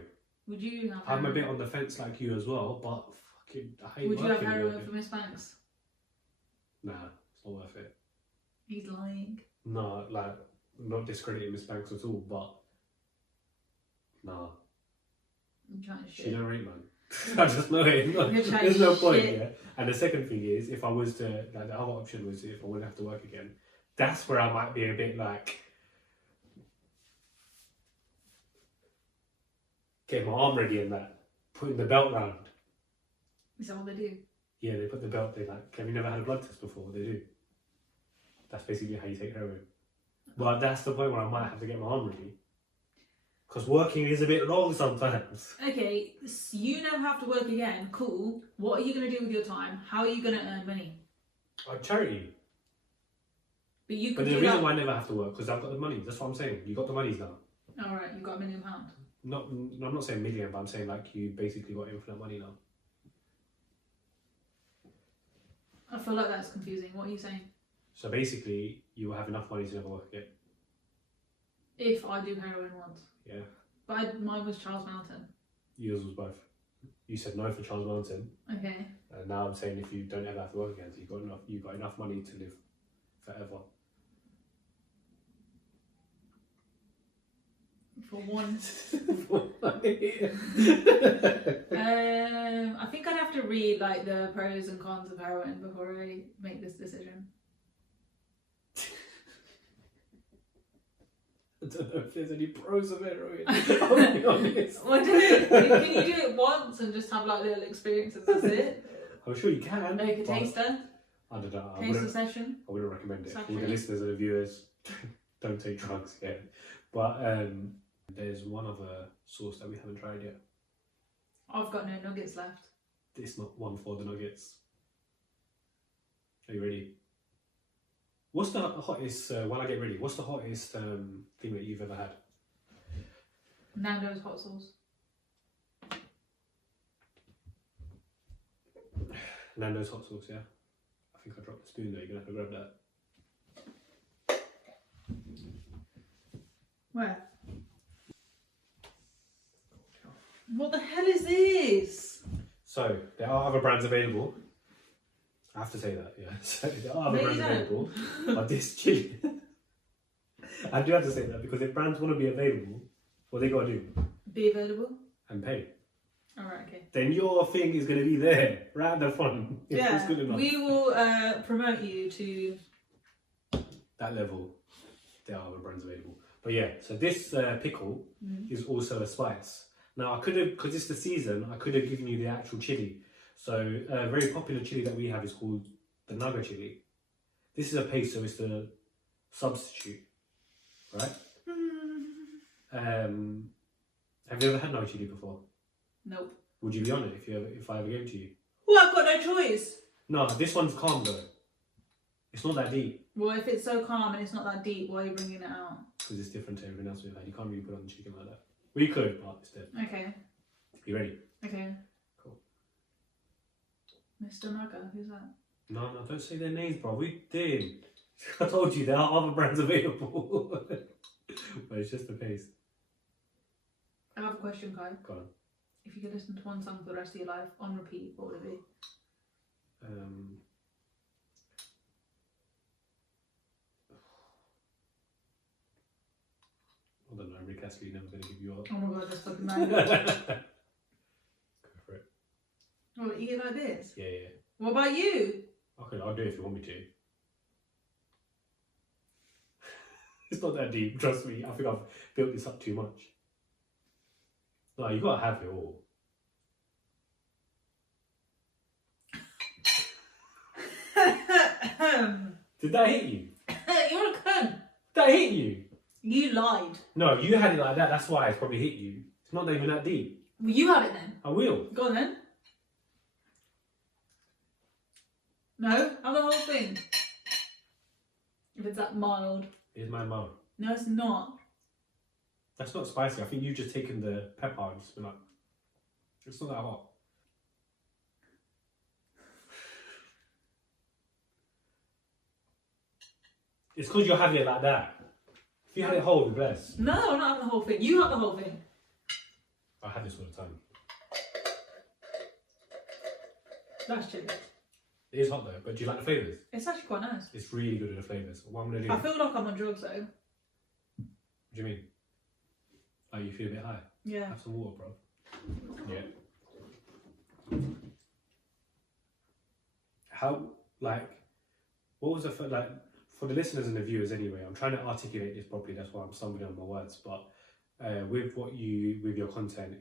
Would you have? I'm a bit on the fence like you as well, but fucking, I hate. Would you have heroin for Miss Banks? Nah, it's not worth it. He's lying. No, like, not discrediting Miss Banks at all, but nah. I'm trying to shit. She don't rate, man. I just know it. There's no point, yeah. And the second thing is, if I was to, like, the other option was if I wouldn't have to work again. That's where I might be a bit like, getting my arm ready and that, putting the belt round. Is that what they do? Yeah, they put the belt. They like. Have you never had a blood test before? They do. That's basically how you take heroin. But that's the point where I might have to get my arm ready. Because working is a bit long sometimes. Okay, so you now have to work again. Cool. What are you going to do with your time? How are you going to earn money? Charity. But you But could the do reason that. why I never have to work because I've got the money. That's what I'm saying. You got the monies now. All right, you got £1 million. I'm not saying million, but I'm saying like you basically got infinite money now. I feel like that's confusing. What are you saying? So basically, you will have enough money to never work again. If I do heroin once. Yeah. But mine was Charles Mountain. Yours was both. You said no for Charles Mountain, Okay. and now I'm saying if you don't ever have to work again, so you got enough money to live forever. For one. I think I'd have to read like the pros and cons of heroin before I make this decision. I don't know if there's any pros of heroin. I'll be honest. Well, can you do it once and just have like little experience and that's it? I'm sure you can. Like a but taster? I don't know. Taster session? I wouldn't recommend it. Exactly. All the listeners and the viewers, don't take drugs yet. But there's one other sauce that we haven't tried yet. I've got no nuggets left. It's not one for the nuggets. Are you ready? What's the hottest, while I get ready, what's the hottest thing that you've ever had? Nando's hot sauce. Nando's hot sauce, yeah? I think I dropped the spoon there, you're going to have to grab that. Where? What the hell is this? So, there are other brands available. I have to say that, yeah. So, there are other brands available. But this chili... I do have to say that because if brands want to be available, what they got to do? Be available? And pay. Alright, okay. Then your thing is going to be there, right at the front. If it's good enough. We will promote you to... That level, there are other brands available. But yeah, so this pickle is also a spice. Now I could have, because it's the season, I could have given you the actual chili. So a very popular chili that we have is called the Naga chili. This is a paste, so it's the substitute, right? Have you ever had Naga chili before? Nope. Would you be on it if I ever gave it to you? Well, I've got no choice. No, this one's calm though. It's not that deep. Well, if it's so calm and it's not that deep, why are you bringing it out? Because it's different to everything else we've had. You can't really put it on the chicken like that. We could, but it's dead. Okay. You ready? Okay. Cool. Mr. Naga, who's that? No, don't say their names, bro. We did. I told you there are other brands available. But it's just a paste. I have a question, Kai. Go on. If you could listen to one song for the rest of your life on repeat, what would it be? I don't know, Rick Astley never going to give you up. Oh my god, that's fucking mad. Go for it. Well, you get like this? Yeah. What about you? Okay, I'll do it if you want me to. It's not that deep, trust me. I think I've built this up too much. No, you got to have it all. Did that hit you? You're a cunt. That hit you? You lied. No, you had it like that, that's why it's probably hit you. It's not even that deep. Well, you have it then. I will. Go on then. No, have the whole thing. If it's that mild. Here's my mouth. No, it's not. That's not spicy. I think you've just taken the pepper and just been like, it's not that hot. It's because you're having it like that. If you had it whole, you'd be blessed. No, I'm not having the whole thing. You have the whole thing. I have this all the time. That's chilli. It is hot though, but do you like the flavours? It's actually quite nice. It's really good with the flavours. What I'm going to do... I feel like I'm on drugs though. What do you mean? Like you feel a bit high? Yeah. Have some water, bro. Yeah. How, like, what was the first, like, for the listeners and the viewers anyway, I'm trying to articulate this properly, that's why I'm stumbling on my words, but with your content,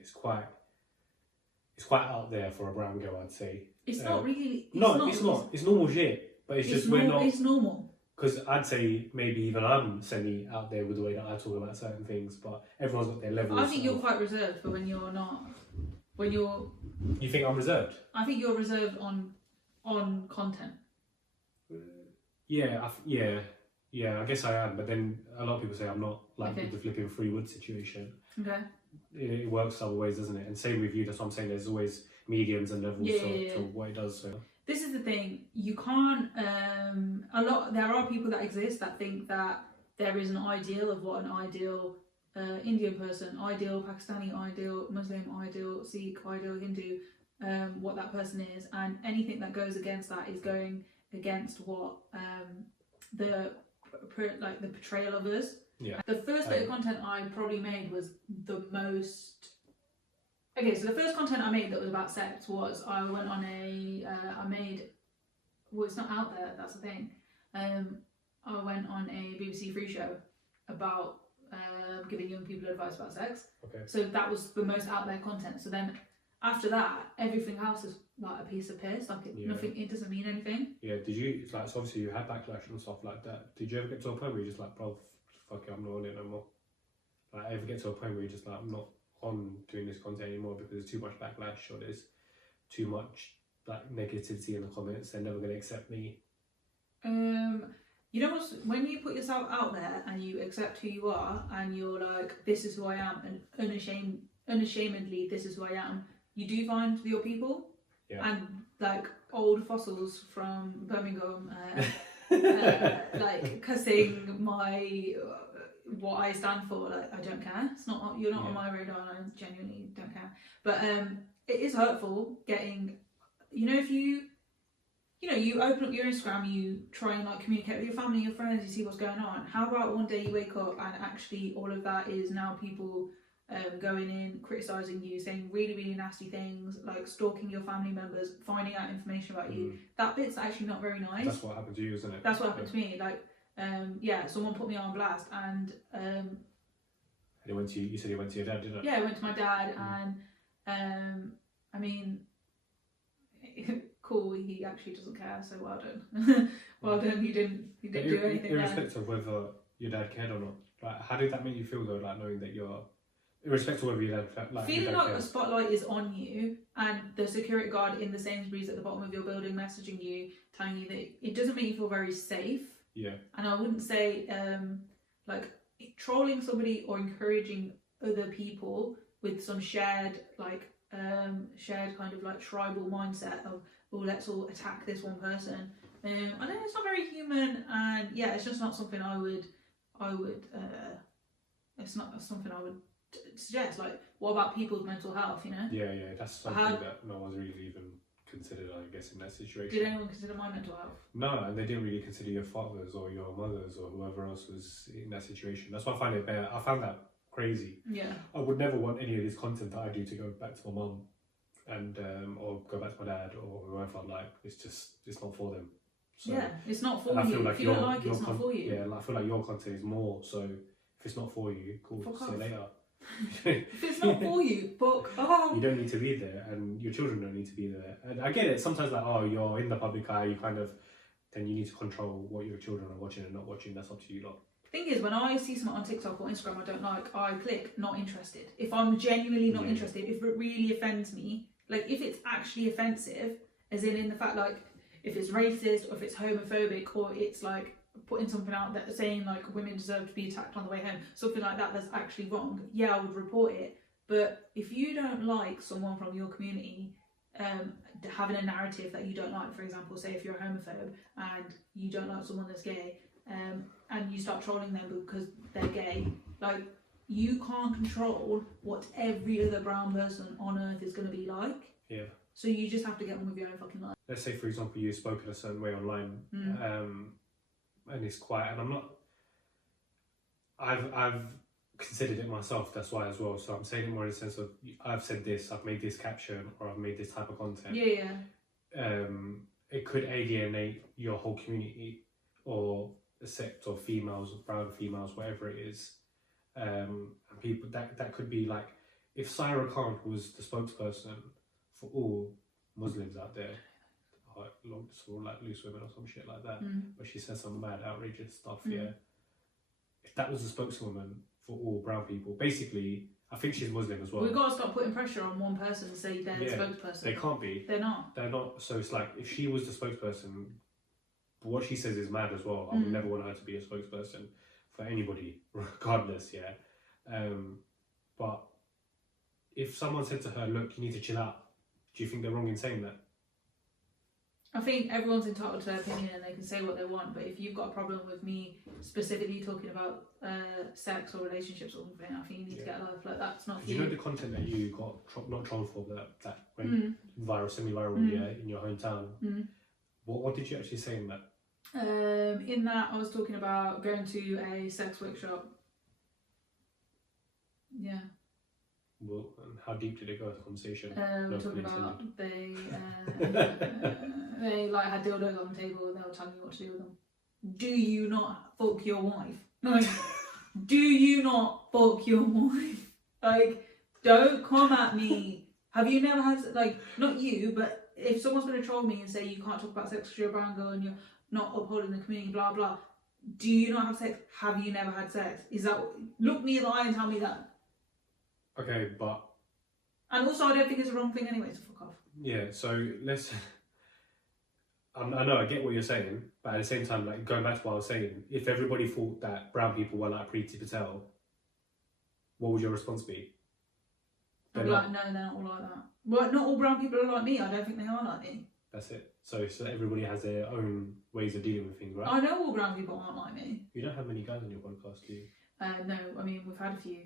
it's quite out there for a brown girl, I'd say. It's not really. It's not. It's normal shit, but it's just we're not. It's normal. Because I'd say maybe even I'm semi out there with the way that I talk about certain things, but everyone's got their levels. I think you're quite reserved for when you're not. When you're. You think I'm reserved? I think you're reserved on content. Yeah, I guess I am. But then a lot of people say I'm not, like with the flipping free wood situation. Okay. It works other ways, doesn't it? And same with you. That's what I'm saying. There's always mediums and levels to what it does. So. This is the thing. You can't. There are people that exist that think that there is an ideal of what an ideal Indian person, ideal Pakistani, ideal Muslim, ideal Sikh, ideal Hindu, what that person is, and anything that goes against that is going against what the portrayal of us. Yeah. The first bit of content I probably made was the most. Okay, so the first content I made that was about sex was I went on it's not out there, that's the thing. I went on a BBC Free show about giving young people advice about sex. Okay. So that was the most out there content. So then after that, everything else is like a piece of piss. Like it doesn't mean anything. Yeah. Did you so obviously you had backlash and stuff like that. Did you ever get to a point where you're just like, bro, fuck it, I'm not on it no more? Like ever get to a point where you're just like, I'm not on doing this content anymore because there's too much backlash or there's too much like negativity in the comments, they're never going to accept me? You know what's, when you put yourself out there and you accept who you are and you're like, this is who I am, and unashamedly this is who I am, you do find your people. And like old fossils from Birmingham like cussing my what I stand for, like I don't care. It's not, you're not on my radar, and I genuinely don't care. But it is hurtful getting, if you open up your Instagram, you try and like communicate with your family, your friends, you see what's going on. How about one day you wake up and actually all of that is now people going in, criticising you, saying really, really nasty things, like stalking your family members, finding out information about you. That bit's actually not very nice. That's what happened to you, isn't it? That's what happened to me. Like, someone put me on blast, and it went to you. You said it went to your dad, didn't it? Yeah, it went to my dad, and I mean, cool. He actually doesn't care, so well done. Well done. He didn't do anything. Irrespective of whether your dad cared or not, like, how did that make you feel though? Like knowing that you're, irrespective of whether your dad, like, feeling like a spotlight is on you, and the security guard in the Sainsbury's at the bottom of your building messaging you, telling you that it doesn't make you feel very safe. Yeah. And I wouldn't say like trolling somebody or encouraging other people with some shared kind of like tribal mindset of, oh, let's all attack this one person. I know it's not very human, and it's just not something I would it's not something I would suggest. Like, what about people's mental health, Yeah, that's something that no one's really even considered, I guess, in that situation. Did anyone consider my mental health? No, and they didn't really consider your fathers or your mothers or whoever else was in that situation. That's why I find it better. I found that crazy. Yeah. I would never want any of this content that I do to go back to my mum and or go back to my dad or whoever. Like, it's not for them. So, it's not for you. Like if you don't like it, it's not for you. Yeah, I feel like your content is more. So if it's not for you, cool. See you later. If it's not for you, fuck off. You don't need to be there, and your children don't need to be there. And I get it. Sometimes, like, you're in the public eye, you kind of, then you need to control what your children are watching and not watching. That's up to you lot. The thing is, when I see something on TikTok or Instagram I don't like, I click not interested. If I'm genuinely not interested, if it really offends me, like if it's actually offensive, as in the fact, like if it's racist or if it's homophobic or it's like putting something out that saying like women deserve to be attacked on the way home, something like that that's actually wrong, I would report it. But if you don't like someone from your community having a narrative that you don't like, for example, say if you're a homophobe and you don't like someone that's gay, and you start trolling them because they're gay, like, you can't control what every other brown person on earth is going to be like. Yeah. So you just have to get on with your own fucking life. Let's say, for example, you spoke in a certain way online, and it's quiet, and I'm not. I've considered it myself. That's why as well. So I'm saying it more in the sense of I've said this, I've made this caption, or I've made this type of content. Yeah. It could alienate your whole community, or a sect, or females, or brown females, whatever it is. And people that could be like, if Syra Khan was the spokesperson for all Muslims out there, like loose women or some shit like that, but she says some mad outrageous stuff. Yeah, if that was a spokeswoman for all brown people, basically, I think she's Muslim as well. We've got to stop putting pressure on one person to say they're the spokesperson. They can't be. They're not. They're not. So it's like if she was the spokesperson, but what she says is mad as well. I would never want her to be a spokesperson for anybody, regardless. Yeah, but if someone said to her, "Look, you need to chill out," do you think they're wrong in saying that? I think everyone's entitled to their opinion and they can say what they want, but if you've got a problem with me specifically talking about sex or relationships or something, I think you need to get a life. Like, that's not for you. You know the content that you got, not transphobe, that went viral, semi-viral in your hometown? What did you actually say in that? In that, I was talking about going to a sex workshop. Yeah. Well, and how deep did it go, the conversation? We're talking about they like had dildos on the table and they were telling me what to do with them. Do you not fuck your wife? Like, do you not fuck your wife? Like, don't come at me. Have you never had, like, not you, but if someone's going to troll me and say you can't talk about sex because you're a brown girl and you're not upholding the community, blah blah, do you not have sex? Have you never had sex? Is that, look me in the eye and tell me that. Okay, but... And also, I don't think it's a wrong thing anyway, so fuck off. Yeah, so let's... I know, I get what you're saying, but at the same time, like, going back to what I was saying, if everybody thought that brown people were like Preeti Patel, what would your response be? I'd be like, no, they're not all like that. Well, not all brown people are like me. I don't think they are like me. That's it. So everybody has their own ways of dealing with things, right? I know all brown people aren't like me. You don't have many guys on your podcast, do you? No, I mean, we've had a few.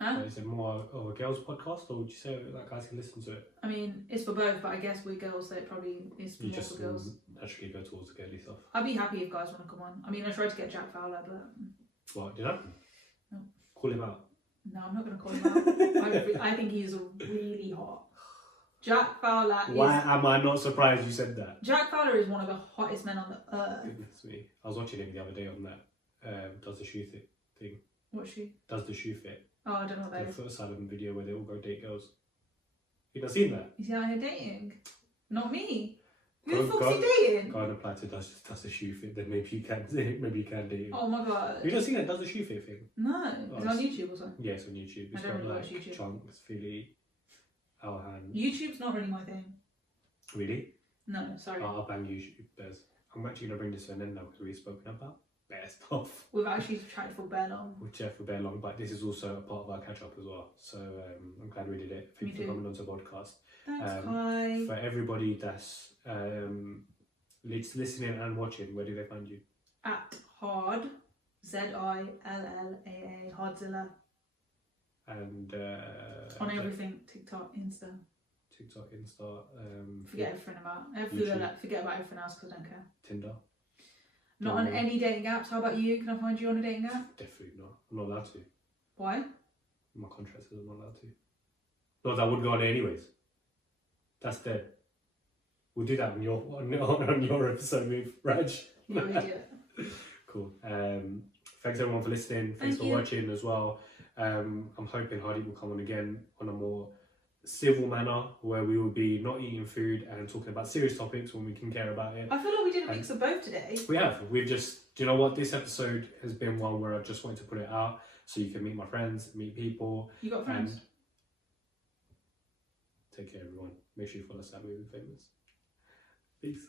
Huh? Is it more of a girls' podcast, or would you say that guys can listen to it? I mean, it's for both, but I guess we're girls, so it probably is more for girls. Naturally go towards the girly stuff. I'd be happy if guys want to come on. I mean, I tried to get Jack Fowler, but... What, did I? No. Call him out? No, I'm not going to call him out. I think he's really hot. Jack Fowler is... Why am I not surprised you said that? Jack Fowler is one of the hottest men on the earth. Goodness me. I was watching him the other day on that Does the Shoe Fit thing. What shoe? Does the Shoe Fit. Oh, I don't know what that is. The Foot Asylum video where they all go date girls. You not seen that? Is he out here dating? Not me. Who the fuck's he dating? Go and apply to Does the Shoe Fit, then maybe you can date him. Oh my god. You not seen that Does the Shoe Fit thing? No. It's on YouTube or something? Yeah, it's on YouTube. It's I don't got really like watch YouTube. Chunks, Philly, Alhan. YouTube's not really my thing. Really? No, sorry. I'll ban YouTube, Bez. I'm actually going to bring this to an end now because we've spoken about bear stuff. We've actually chatted for bare long. We've chatted for bare long, but this is also a part of our catch up as well. So I'm glad we did it. Thank you for coming onto the podcast. Thanks, Kai. For everybody that's listening and watching, where do they find you? At Hard, ZILLAA, Hardzilla. And on everything, TikTok, Insta. Forget about everything else because I don't care. Tinder. Not on any dating apps. How about you? Can I find you on a dating app? Definitely not. I'm not allowed to. Why? My contract says I'm not allowed to. Not that I wouldn't go on it anyways. That's dead. We'll do that on your episode with Raj. You idiot. Cool. Thanks everyone for listening. Thanks for watching as well. I'm hoping Hardeep will come on again on a more civil manner where we will be not eating food and talking about serious topics when we can care about it. I feel like we did a mix of both today. We have. We've just, do you know what? This episode has been one where I just wanted to put it out so you can meet my friends, meet people. You got friends? Take care, everyone. Make sure you follow us at Moving Famous. Peace.